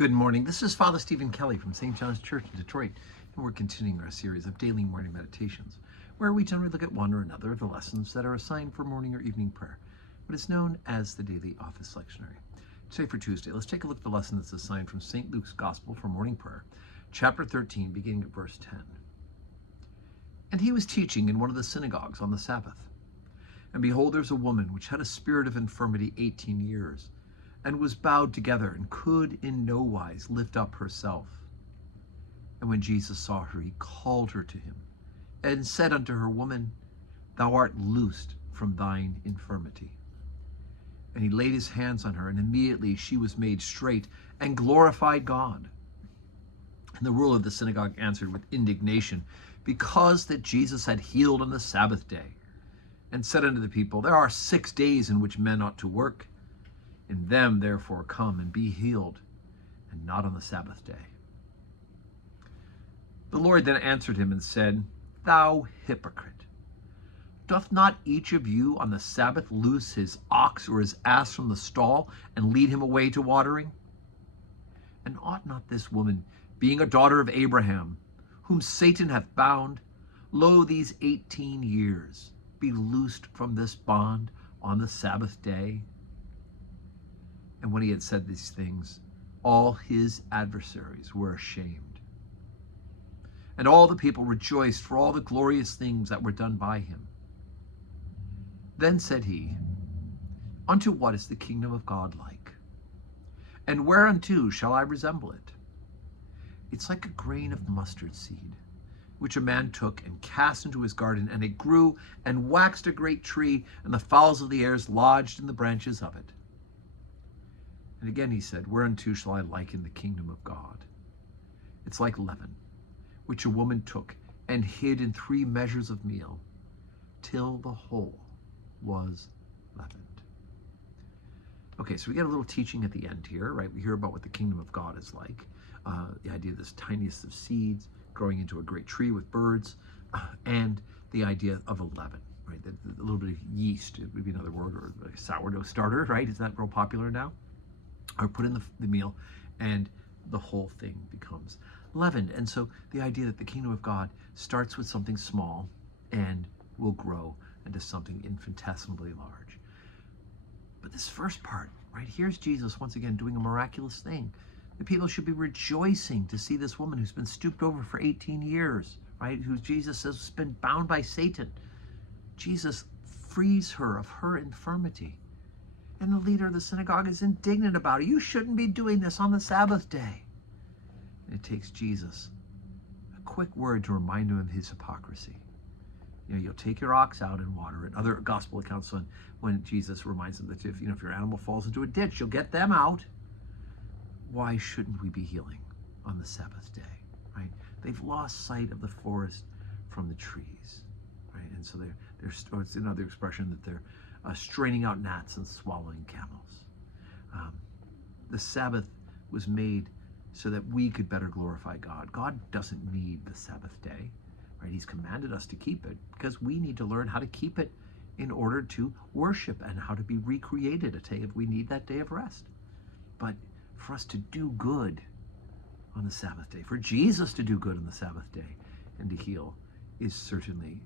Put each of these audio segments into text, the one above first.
Good morning. This is Father Stephen Kelly from St. John's Church in Detroit, and we're continuing our series of daily morning meditations, where we generally look at one or another of the lessons that are assigned for morning or evening prayer, what is known as the Daily Office Lectionary. Today for Tuesday, let's take a look at the lesson that's assigned from St. Luke's Gospel for morning prayer, chapter 13, beginning at verse 10. And he was teaching in one of the synagogues on the Sabbath. And behold, there was a woman which had a spirit of infirmity 18 years, and was bowed together, and could in no wise lift up herself. And when Jesus saw her, he called her to him, and said unto her, Woman, thou art loosed from thine infirmity. And he laid his hands on her, and immediately she was made straight, and glorified God. And the ruler of the synagogue answered with indignation, because that Jesus had healed on the Sabbath day, and said unto the people, There are 6 days in which men ought to work. In them therefore come and be healed, and not on the Sabbath day. The Lord then answered him and said, Thou hypocrite, doth not each of you on the Sabbath loose his ox or his ass from the stall, and lead him away to watering? And ought not this woman, being a daughter of Abraham, whom Satan hath bound, lo, these 18 years, be loosed from this bond on the Sabbath day? And when he had said these things, all his adversaries were ashamed. And all the people rejoiced for all the glorious things that were done by him. Then said he, Unto what is the kingdom of God like? And whereunto shall I resemble it? It's like a grain of mustard seed, which a man took and cast into his garden, and it grew and waxed a great tree, and the fowls of the air lodged in the branches of it. And again he said, Whereunto shall I liken the kingdom of God? It's like leaven, which a woman took and hid in 3 measures of meal, till the whole was leavened. Okay, so we get a little teaching at the end here, right? We hear about what the kingdom of God is like. The idea of this tiniest of seeds growing into a great tree with birds, and the idea of a leaven, right? A little bit of yeast, it would be another word, or a sourdough starter, right? Is that real popular now? Or put in the meal, and the whole thing becomes leavened. And so the idea that the kingdom of God starts with something small and will grow into something infinitesimally large. But this first part, right, here's Jesus once again doing a miraculous thing. The people should be rejoicing to see this woman who's been stooped over for 18 years, right, who Jesus says has been bound by Satan. Jesus frees her of her infirmity. And the leader of the synagogue is indignant about it. You shouldn't be doing this on the Sabbath day. And it takes Jesus a quick word to remind him of his hypocrisy. You'll take your ox out and water it. Other gospel accounts when Jesus reminds them that if your animal falls into a ditch, you'll get them out. Why shouldn't we be healing on the Sabbath day, right? They've lost sight of the forest from the trees, right? And so it's another expression that they're straining out gnats and swallowing camels. The Sabbath was made so that we could better glorify God. God doesn't need the Sabbath day, right? He's commanded us to keep it because we need to learn how to keep it in order to worship and how to be recreated. We need that day of rest. But for us to do good on the Sabbath day, for Jesus to do good on the Sabbath day and to heal, is certainly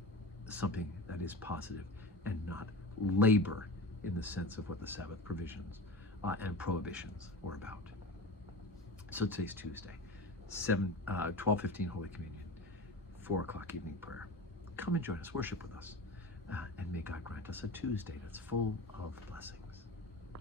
something that is positive and not labor in the sense of what the Sabbath provisions and prohibitions were about. So today's Tuesday, 12:15 Holy Communion, 4 o'clock evening prayer. Come and join us, worship with us, and may God grant us a Tuesday that's full of blessings.